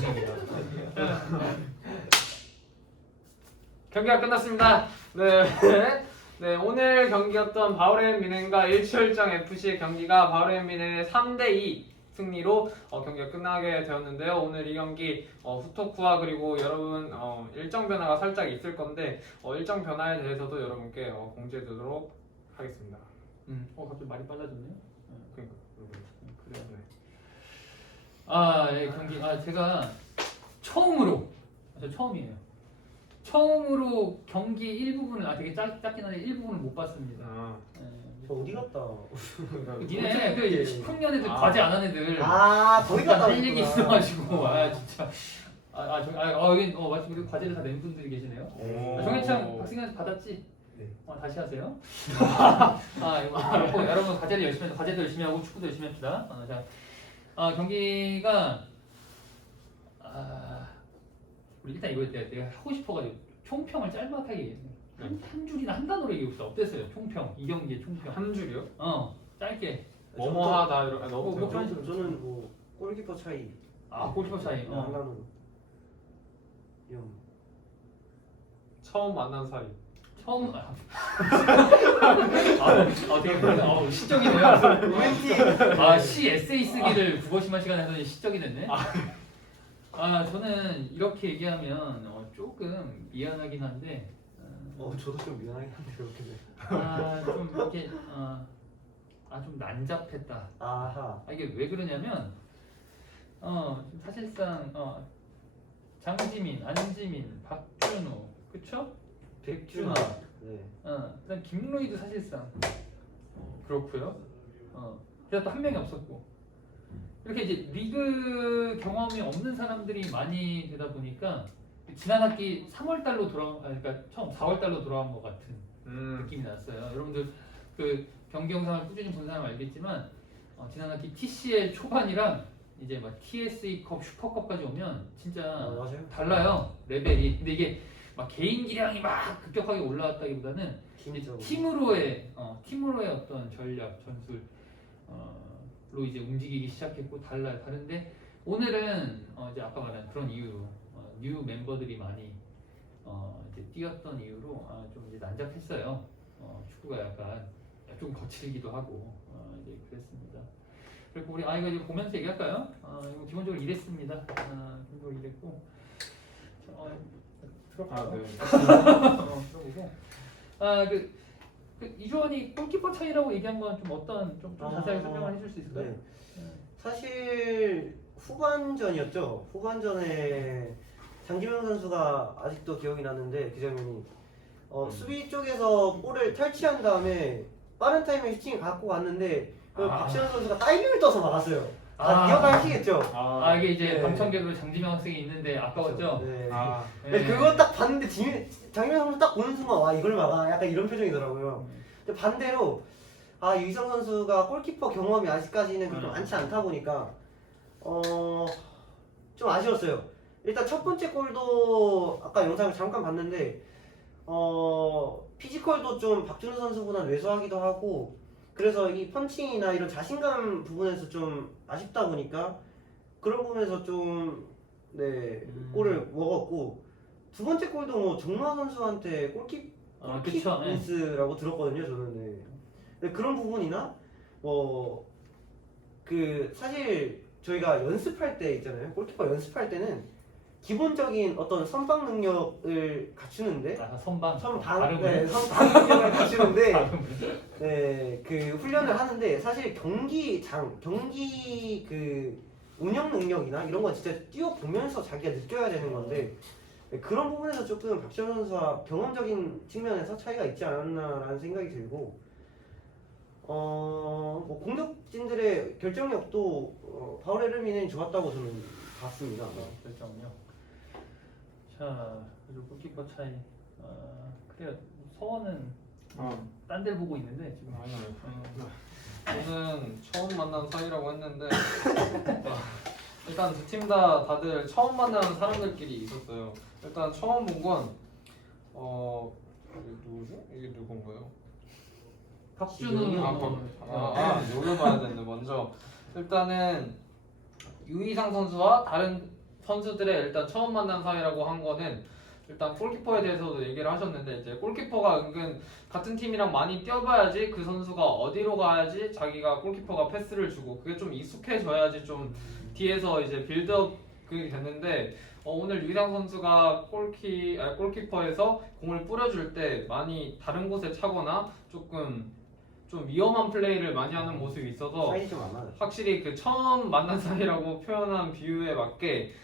진행이다. 경기가 끝났습니다. 네. 네, 오늘 경기였던 바오레인 미넨과 일치월장 FC의 경기가 바오레인 미넨의 3대2 승리로 경기가 끝나게 되었는데요. 오늘 이 경기 후토크와 그리고 여러분 일정 변화가 살짝 있을 건데 일정 변화에 대해서도 여러분께 공지해드리도록 하겠습니다. 갑자기 말이 빨라졌네요. 그러니까 그래요. 네. 예, 경기. 제가 처음으로, 처음으로 경기 일부분을 되게 짧긴 한데 일부분을 못 봤습니다. 저 어디 갔다? 니네 그 식품년 애들 과제 안 한 애들 거기 갔다 할 얘기 오셨구나. 있어가지고 진짜 여기 마침 우리 과제를 다 낸 분들이 계시네요. 정해창 박승현 받았지? 네. 다시 하세요. 이거 여러분 과제를 열심히 해서 과제도 열심히 하고 축구도 열심히 합시다. 경기가 우리 일단 이거 내가 하고 싶어가지고 총평을 짤막하게 얘기해. 한 줄이나 한 단어로 얘기해봅시다. 어땠어요? 총평 이 경기의 총평. 한 줄이요? 짧게. 뭐뭐하다 이런 너무 뭐 되죠? 저는 뭐 골키퍼 차이. 골키퍼 차이. 하나로. 처음 만난 사이. 처음 되게 시적이네요. 시 에세이 쓰기를 국어 심화 시간에 하더니 시적이 됐네. 저는 이렇게 얘기하면 조금 미안하긴 한데 저도 좀 미안하긴 한데 그렇게 돼. 좀 이렇게 좀 난잡했다. 아하. 이게 왜 그러냐면 사실상 장지민, 안지민, 박준호, 그쵸? 백준호, 네. 그다음 김로이도 사실상 그렇고요. 그래서 또 한 명이 없었고 이렇게 이제 리그 경험이 없는 사람들이 많이 되다 보니까 지난 학기 3월 달로 그러니까 처음 4월 달로 돌아온 것 같은 느낌이 났어요. 여러분들 그 경기 영상을 꾸준히 본 사람 알겠지만 지난 학기 TCL 초반이랑 이제 막 TSE컵 슈퍼컵까지 오면 진짜 맞아요. 달라요 레벨이. 근데 이게 막 개인 기량이 막 급격하게 올라왔다기보다는 팀으로의 어떤 전략 전술로 이제 움직이기 시작했고 다른데 오늘은 이제 아까 말한 그런 이유로 뉴 멤버들이 많이 이제 뛰었던 이유로 좀 이제 난잡했어요. 축구가 약간 좀 거칠기도 하고 이제 그랬습니다. 그리고 우리 이거 이제 보면서 얘기할까요? 이거 기본적으로 이랬습니다. 기본적으로 이랬고 들어가요. 네. 들어보고 그 이주원이 골키퍼 차이라고 얘기한 건 좀 어떤 좀 자세하게 설명을 해줄 수 있을까요? 네. 사실 후반전이었죠. 후반전에 장지명 선수가 아직도 기억이 나는데 그 장면이 수비 쪽에서 볼을 탈취한 다음에 빠른 타이밍 슈팅을 갖고 갔는데 박시현 선수가 다이빙을 떠서 막았어요. 기억하시겠죠? 이게 이제 네. 방청객으로 장지명 학생이 있는데 아까웠죠? 네. 네. 그거 딱 봤는데 장지명 선수 딱 보는 순간 와 이걸 막아 약간 이런 표정이더라고요. 근데 반대로 유희성 선수가 골키퍼 경험이 아직까지는 그렇게 많지 않다 보니까 좀 아쉬웠어요. 일단 첫 번째 골도 아까 영상을 잠깐 봤는데 피지컬도 좀 박준호 선수보다 왜소하기도 하고 그래서 이 펀칭이나 이런 자신감 부분에서 좀 아쉽다 보니까 그런 부분에서 좀 골을 먹었고 두 번째 골도 뭐 정마 선수한테 골킥 미스라고 들었거든요 저는. 근데 그런 부분이나 사실 저희가 연습할 때 있잖아요. 골키퍼 연습할 때는 기본적인 어떤 선방 능력을 갖추는데 선방 선방 능력을 갖추는데 그 훈련을 하는데 사실 경기 그 운영 능력이나 이런 건 진짜 뛰어보면서 자기가 느껴야 되는 건데 그런 부분에서 조금 박시현 선수와 경험적인 측면에서 차이가 있지 않았나라는 생각이 들고 공격진들의 결정력도 바오레인 미넨이 좋았다고 저는 봤습니다. 결정력. 자, 그리고 골키퍼 차이. 그래요. 서원은 딴 데를 보고 있는데 지금. 저는 처음 만난 사이라고 했는데 일단 두 팀 다들 처음 만난 사람들끼리 있었어요. 일단 처음 본 건 이게 누구지? 이게 누군가요? 박준호. 여기 봐야 되는데 먼저 일단은 유희상 선수와 다른 선수들의 일단 처음 만난 사이라고 한 거는 일단 골키퍼에 대해서도 얘기를 하셨는데 이제 골키퍼가 은근 같은 팀이랑 많이 뛰어봐야지 그 선수가 어디로 가야지 자기가 골키퍼가 패스를 주고 그게 좀 익숙해져야지 좀 뒤에서 이제 빌드업 그게 됐는데 오늘 유희상 선수가 골키퍼에서 공을 뿌려줄 때 많이 다른 곳에 차거나 조금 좀 위험한 플레이를 많이 하는 모습이 있어서 사이즈 좀 안 맞아요. 확실히 그 처음 만난 사이라고 표현한 비유에 맞게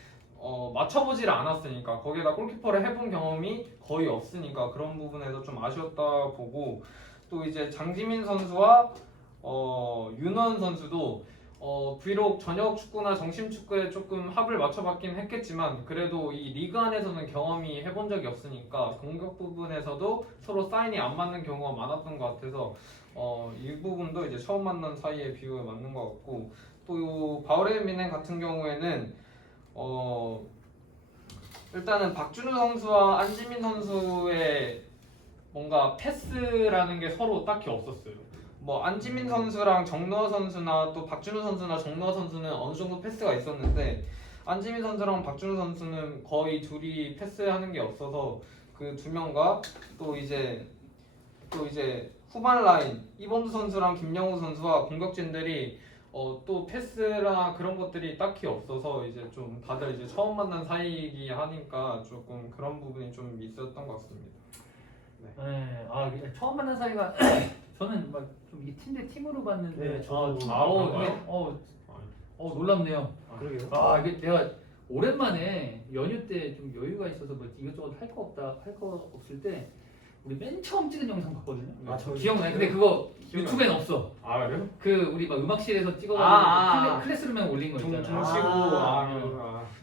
맞춰보질 않았으니까 거기에다 골키퍼를 해본 경험이 거의 없으니까 그런 부분에서 좀 아쉬웠다 보고 또 이제 장지민 선수와 윤원 선수도 비록 저녁 축구나 점심 축구에 조금 합을 맞춰봤긴 했겠지만 그래도 이 리그 안에서는 경험이 해본 적이 없으니까 공격 부분에서도 서로 사인이 안 맞는 경우가 많았던 것 같아서 이 부분도 이제 처음 만난 사이에 비유에 맞는 것 같고 또 바우레인 미넨 같은 경우에는 일단은 박준우 선수와 안지민 선수의 뭔가 패스라는 게 서로 딱히 없었어요. 뭐 안지민 선수랑 정노아 선수나 또 박준우 선수나 정노아 선수는 어느 정도 패스가 있었는데 안지민 선수랑 박준우 선수는 거의 둘이 패스하는 게 없어서 그 두 명과 또 이제 후반 라인 이범수 선수랑 김영우 선수와 공격진들이 또 패스나 그런 것들이 딱히 없어서 이제 좀 다들 이제 처음 만난 사이이기 하니까 조금 그런 부분이 좀 있었던 것 같습니다. 네, 이게 처음 만난 사이가 저는 막 좀 이 팀 대 팀으로 봤는데 네, 저도 그런가요? 놀랍네요. 그러게요. 이게 내가 오랜만에 연휴 때 좀 여유가 있어서 뭐 이것저것 할 거 없을 때 우리 맨 처음 찍은 영상 봤거든요. 저 기억나요? 근데 그거 기억나요. 유튜브엔 없어. 그래요? 그 우리 막 음악실에서 찍어가지고 아. 클래스룸에 올린 거 있잖아요. 종치고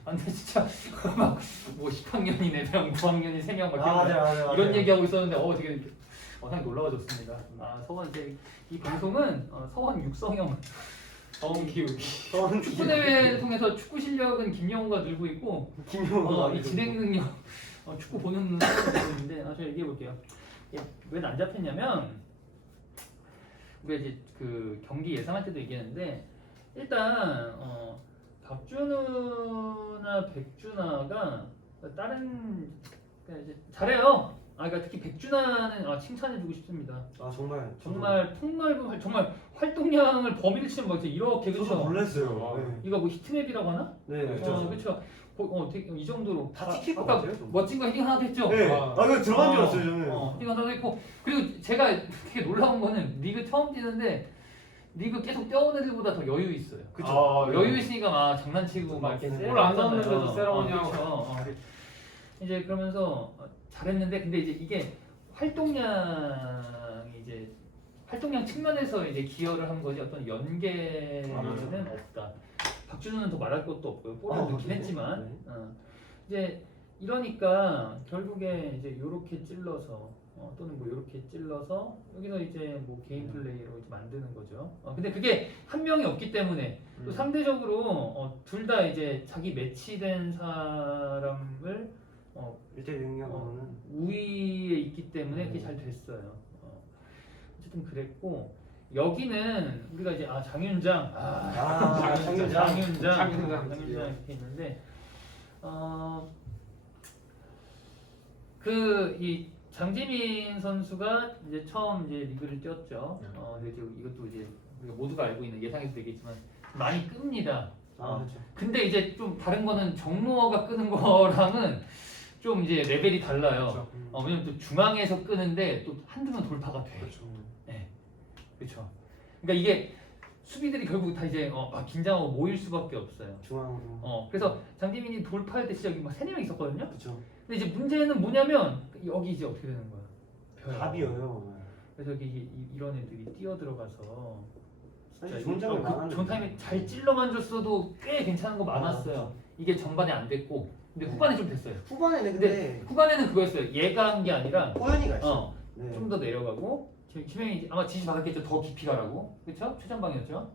근데 진짜 막 뭐 10학년이 4명, 9학년이 3명 막 맞아요. 이런 얘기하고 있었는데 되게 상당히 놀라워졌습니다. 서원 이제 이 방송은 서원 육성형 처음 키우기. 축구 대회를 통해서 축구 실력은 김영우가 늘고 있고 이 진행 능력 축구 보는 능력이 늘고 있는데 제가 얘기해 볼게요. 왜 안 잡혔냐면 우리가 이제 그 경기 예상할 때도 얘기했는데 일단 박준우나 백준하가 다른 그러니까 이제 잘해요. 그러니까 특히 백준하는 칭찬해주고 싶습니다. 정말 폭넓은 정말 활동량을 범위를 치면 막 이렇게 저도 그렇죠. 놀랐어요. 이거 뭐 히트맵이라고 하나? 네, 그렇죠. 되게 이 정도로 다 찍힐 것 아까 같아요. 좀. 멋진 거 헤딩 하나도 했죠. 네. 그거 들어간 줄 알았어요 저는. 헤딩 하나도 했고 그리고 제가 되게 놀라운 거는 리그 처음 뛰는데 리그 계속 뛰어온 애들보다 더 여유 있어요. 그쵸. 여유 있으니까 막 장난치고 막 이렇게 골안 넣었는데도 세레머니하고. 그렇죠. 이제 그러면서 잘했는데 근데 이제 이게 활동량 측면에서 이제 기여를 한 거지 어떤 연계는 없다. 박준호는 더 말할 것도 없고요. 볼을 넣긴 했지만 이제 이러니까 결국에 이제 요렇게 찔러서 또는 뭐 요렇게 찔러서 여기서 이제 뭐 개인 플레이로 이제 만드는 거죠. 근데 그게 한 명이 없기 때문에 또 상대적으로 둘 다 이제 자기 매치된 사람을 1대 0이면은 우위에 있기 때문에 그게 잘 됐어요. 어쨌든 그랬고 여기는 우리가 이제 장윤장 이렇게 있는데 이 장지민 선수가 이제 처음 이제 리그를 뛰었죠. 근데 이것도 이제 우리가 모두가 알고 있는 예상에서 얘기했지만 많이 끕니다. 그렇죠. 근데 이제 좀 다른 거는 정로어가 끄는 거랑은 좀 이제 레벨이 달라요. 그렇죠. 왜냐면 또 중앙에서 끄는데 또 한두 번 돌파가 돼. 네, 그렇죠. 그러니까 이게 수비들이 결국 다 이제 긴장하고 모일 수밖에 없어요. 중앙으로. 그래서 장지민이 돌파할 때 진짜 여기 막 3-4명 있었거든요. 그렇죠. 근데 이제 문제는 뭐냐면 여기 이제 어떻게 되는 거야? 다 비어요. 그래서 여기 이런 애들이 뛰어 들어가서 사실 좋은 장면 많았는데. 존 타임에 잘 찔러만 줬어도 꽤 괜찮은 거 많았어요. 이게 전반에 안 됐고, 근데 후반에 좀 됐어요. 후반에는 근데 후반에는 그거였어요. 얘가 한 게 아니라 호연이가 있어. 네. 좀 더 내려가고 김영이 아마 지시 받았겠죠. 더 깊이 가라고, 그렇죠? 최전방이었죠.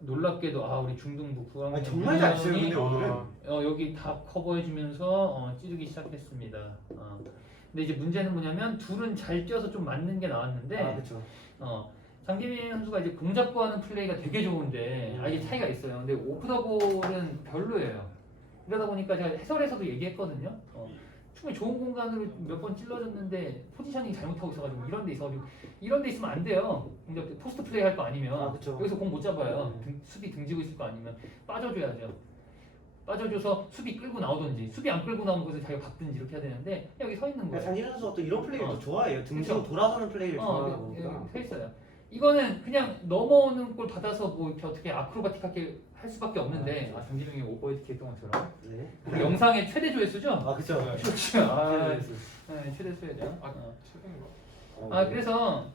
놀랍게도 우리 중등부 구강 정말 잘 치요 근데 오늘은. 여기 다 커버해주면서 찌르기 시작했습니다. 근데 이제 문제는 뭐냐면 둘은 잘 뛰어서 좀 맞는 게 나왔는데 그렇죠. 장기민 선수가 이제 공 잡고 하는 플레이가 되게 좋은데 이게 차이가 있어요. 근데 오프 더 볼은 별로예요. 그러다 보니까 제가 해설에서도 얘기했거든요. 충분히 좋은 공간으로 몇 번 찔러줬는데 포지셔닝 잘못하고 있어가지고 이런 데 있어가지고 이런 데 있으면 안 돼요. 근데 포스트 플레이 할 거 아니면 아, 그쵸. 여기서 공 못 잡아요. 수비 등지고 있을 거 아니면 빠져줘야죠. 빠져줘서 수비 끌고 나오든지 수비 안 끌고 나오는 곳에 자기가 받든지 이렇게 해야 되는데 여기 서 있는 거예요. 장진영 선수가 또 이런 플레이를 어. 또 좋아해요. 등지고 그쵸. 돌아서는 플레이를 좋아하는 거니까. 서 있어요. 이거는 그냥 넘어오는 골 받아서 뭐 이렇게 어떻게 아크로바틱하게 할 수밖에 없는데 장진영이 오버헤드 했던 것처럼 네. 그 영상의 최대 조회수죠? 아 그쵸. 그렇죠. 네, 최대 수혜죠. 최근인가? 그래서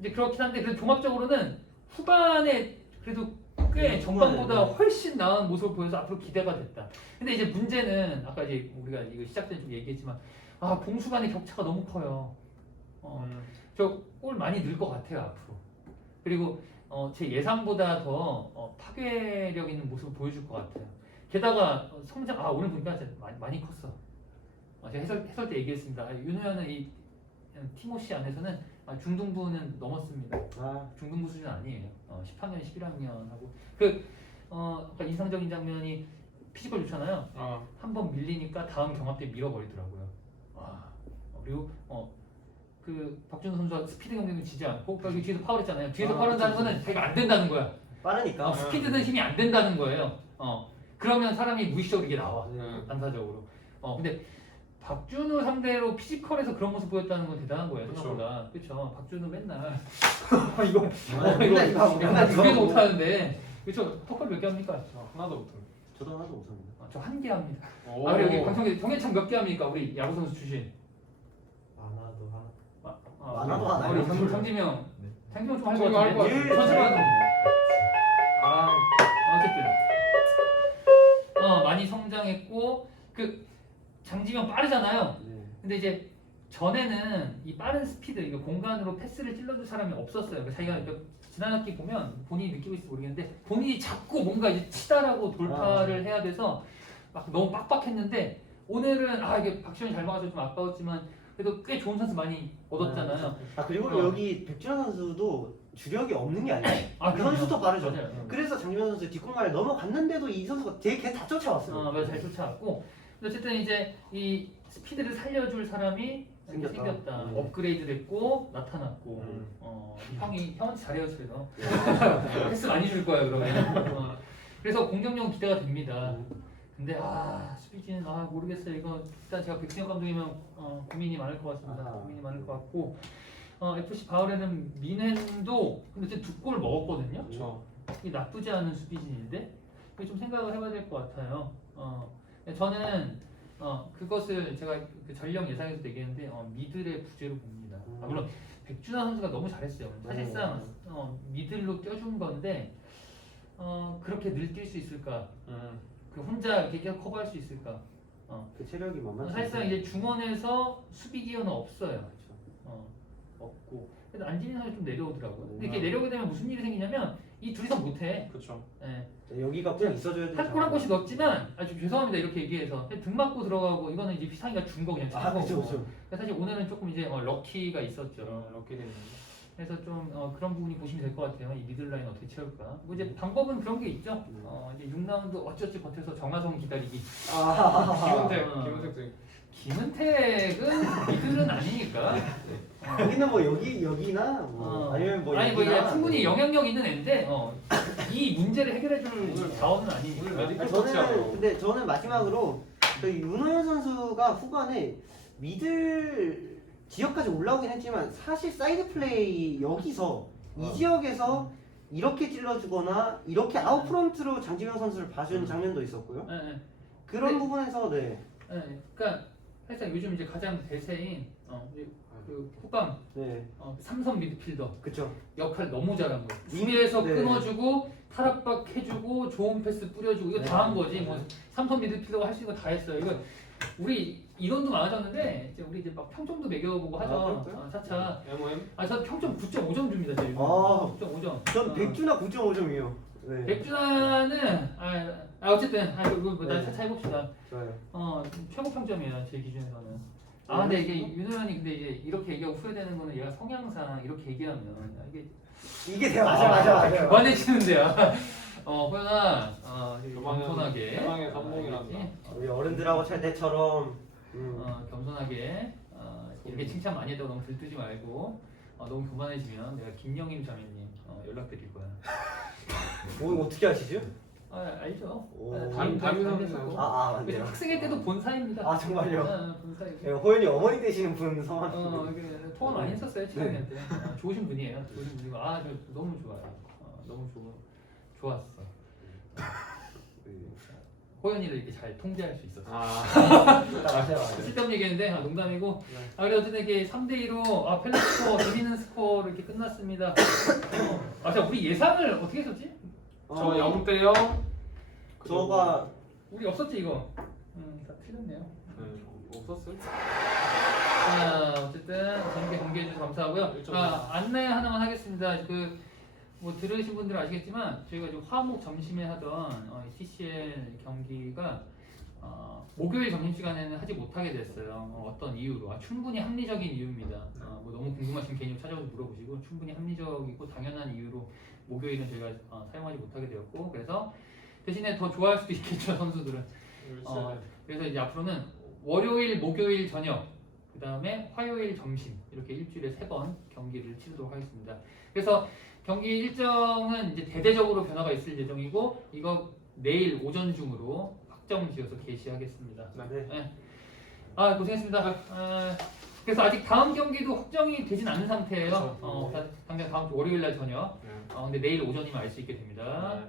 이제 그렇긴 한데 그래도 종합적으로는 후반에 그래도 꽤 후반에, 전반보다 네. 훨씬 나은 모습을 보여서 앞으로 기대가 됐다. 근데 이제 문제는 아까 이제 우리가 이거 시작 전에 좀 얘기했지만 공수 간의 격차가 너무 커요. 저 골 많이 늘 것 같아요 앞으로. 그리고 제 예상보다 더 파괴력 있는 모습을 보여줄 것 같아요. 게다가 성장 오늘 보니까 진짜 많이 컸어. 제가 해설 때 얘기했습니다. 윤호연은 이 티모시 안에서는 중등부는 넘었습니다. 중등부 수준 아니에요. 10학년, 11학년하고 아까 인상적인 장면이 피지컬 좋잖아요. 한 번 밀리니까 다음 경합 때 밀어버리더라고요. 그리고 그 박준호 선수가 스피드 경쟁도 지지 않고 여기 뒤에서 파울했잖아요. 뒤에서 파울한다는 거는 자기가 안 된다는 거야. 빠르니까. 스피드는 힘이 안 된다는 거예요. 그러면 사람이 무의식적으로 이게 나와. 반사적으로. 근데 박준호 상대로 피지컬에서 그런 모습 보였다는 건 대단한 거예요. 그쵸. 생각보다. 그렇죠. 박준호 맨날 맨날 이거 하고 맨날 두 이거 개도 하고. 못 하는데. 그렇죠. 토컬 몇 개 합니까? 하나도 못해. 저도 하나도 못합니다. 저 한 개 합니다. 우리 여기 정해창 몇 개 합니까? 우리 야구 선수 출신. 많아도 하나. 많아도 많아도 하나요? 우리 창지명. 창지명 좀 할 것 창지명 할것 같은데. 같은데. 선수만 어쨌든 많이 성장했고 그 장지명 빠르잖아요. 네. 근데 이제 전에는 이 빠른 스피드, 이거 공간으로 패스를 찔러줄 사람이 없었어요. 그러니까 자기가 지난 학기 보면 본인이 느끼고 있을지 모르겠는데 본인이 자꾸 뭔가 이제 치달하고 돌파를 해야 돼서 막 너무 빡빡했는데 오늘은 이게 박시현이 잘 막아서 좀 아까웠지만 그래도 꽤 좋은 선수 많이 얻었잖아요. 그리고 여기 백준환 선수도 주력이 없는 게 아니에요. 이 그럼요. 선수도 빠르죠. 맞아요. 그래서 장지현 선수 뒷공간을 넘어갔는데도 이 선수가 되게 다 쫓아왔어요. 맞아요. 잘 쫓아왔고 근데 어쨌든 이제 이 스피드를 살려줄 사람이 생겼다. 네. 업그레이드 됐고 나타났고 형은 잘해요 그래도 패스 많이 줄 거야 그러면 그래서 공격력 기대가 됩니다. 근데 수비진은 모르겠어요. 이거 일단 제가 백승엽 감독이면 고민이 많을 것 같습니다. 고민이 많을 것 같고 FC 바흐레는 민헨도 근데 어쨌든 2골 먹었거든요. 그렇죠. 이게 나쁘지 않은 수비진인데 이게 좀 생각을 해봐야 될 것 같아요. 저는 그것을 제가 그 전력 예상에서 얘기했는데 미들의 부재로 봅니다. 물론 백준환 선수가 너무 잘했어요. 사실상 미들로 껴준 건데 그렇게 늘 뛸 수 있을까? 그 혼자 이렇게 계속 커버할 수 있을까? 그 체력이 만만치 사실상 않아요. 이제 중원에서 수비 기여는 없어요. 없고 그래서 안진희 선수 좀 내려오더라고요. 근데 이렇게 내려오게 되면 무슨 일이 생기냐면 이 둘이서 못해. 그렇죠. 네. 여기가 꼭 있어줘야 돼. 한 골 한 골씩 넣었지만 좀 죄송합니다 이렇게 얘기해서 등 맞고 들어가고 이거는 이제 휘상이가 준 거 그냥 찬 거고. 그렇죠. 사실 오늘은 조금 이제 럭키가 있었죠. 럭키 되는. 그래서 좀 그런 부분이 보시면 될 것 같아요. 이 미들라인 어떻게 채울까. 뭐 이제 방법은 그런 게 있죠. 이제 6라운드 어쩌지 버텨서 정하성 기다리기. 김은택은 미들은 아니니까. 여기는 뭐 여기나 뭐 아니면 뭐 아니 뭐 이게 여기나. 충분히 영향력 있는 애인데 이 문제를 해결해줄 자원은 아니니까. 근데 저는 마지막으로 저희 윤호연 선수가 후반에 미들 지역까지 올라오긴 했지만 사실 사이드 플레이 여기서 이 지역에서 이렇게 찔러주거나 이렇게 아웃프런트로 장지명 선수를 봐주는 장면도 있었고요. 그런 네. 부분에서 그러니까 사실상 요즘 이제 가장 대세인 그 후방 네, 삼선 미드필더 그쵸. 역할 너무 잘한 거예요. 위에서 네. 끊어주고 탈압박 해주고 좋은 패스 뿌려주고 이거 다 한 거지. 뭐 삼선 미드필더가 할 수 있는 거 다 했어요. 이거 우리 인원도 많아졌는데 이제 우리 이제 막 평점도 매겨보고 하죠. 차차. 저 평점 9.5점 줍니다. 저희 9.5점. 전 백준하 9.5점이에요. 네. 백준하는 어쨌든 이거 나 네. 차차 해봅시다. 좋아요. 최고 평점이에요 제 기준에서는. 근데 이게 윤호연이 근데 이제 이렇게 얘기하고 후회되는 거는 얘가 성향상 이렇게 얘기하면 이게 이게 맞아. 그만해지는데요. 호연아, 겸손하게. 대망의 감동이란다. 우리 어른들하고 찰 때처럼 겸손하게 이렇게 칭찬 많이 했다고 너무 들뜨지 말고 너무 교만해지면 내가 김영임 자매님 연락드릴 거야. 뭐 어떻게 아시죠? 알죠. 오. 담임선생님. 맞네요. 학생일 때도 본 사이입니다. 아, 정말요? 본 사이. 네, 호연이 어머니 되시는 분 성함. 통화 많이 했었어요 7학년 때. 좋으신 분이에요. 좋으신 분이고 저 너무 좋아요. 너무 좋았어. 호연이를 이렇게 잘 통제할 수 있었어. 맞아요. 쓸데없는 얘기했는데 농담이고. 그래서 어쨌든 이렇게 3대2로 펠레 스코어 재밌는 스코어로 이렇게 끝났습니다. 자 우리 예상을 어떻게 했었지? 저 0대0. 저가 우리 없었지 이거. 다 틀렸네요. 없었어요? 어쨌든 재밌게 공개해 주셔서 감사하고요. 안내 하나만 하겠습니다. 뭐 들으신 분들은 아시겠지만 저희가 지금 화목 점심에 하던 TCL 경기가 목요일 점심시간에는 하지 못하게 됐어요. 어떤 이유로? 충분히 합리적인 이유입니다. 뭐 너무 궁금하신 개인적으로 찾아와서 물어보시고 충분히 합리적이고 당연한 이유로 목요일은 저희가 사용하지 못하게 되었고 그래서 대신에 더 좋아할 수도 있겠죠 선수들은. 그래서 이제 앞으로는 월요일, 목요일 저녁 그 다음에 화요일 점심 이렇게 일주일에 3번 경기를 치르도록 하겠습니다. 그래서 경기 일정은 이제 대대적으로 변화가 있을 예정이고 이거 내일 오전 중으로 확정 지어서 게시하겠습니다. 네. 고생했습니다. 그래서 아직 다음 경기도 확정이 되진 않은 상태예요. 그렇죠. 당장 다음 주 월요일 날 저녁. 근데 내일 오전이면 알 수 있게 됩니다.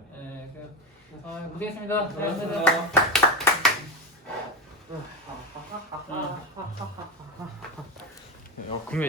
고생했습니다. 고생하셨습니다. 그러면